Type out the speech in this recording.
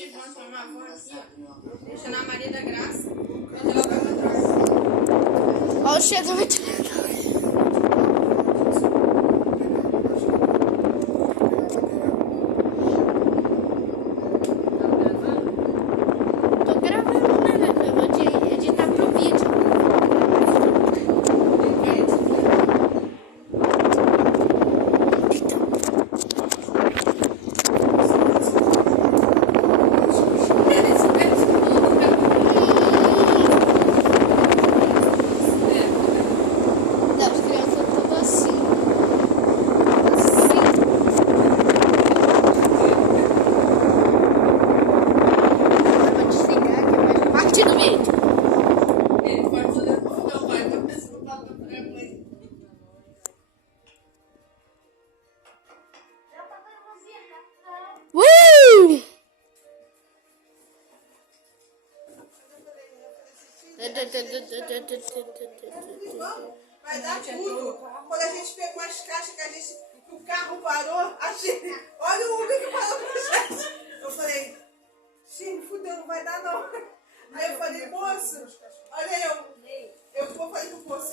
tive montar uma avó aqui, ó. Deixa na Maria da Graça. Quando ela vai atrás. Olha o cheiro do ventilador. Tô gravando, né? Eu vou editar pro vídeo. Vai dar tudo. Quando a gente pegou as caixas que o carro parou, achei. Olha o Uber que parou pra gente. Eu falei, sim, fudeu, não vai dar não. Aí eu falei, moço, olha eu. Eu falei pro moço.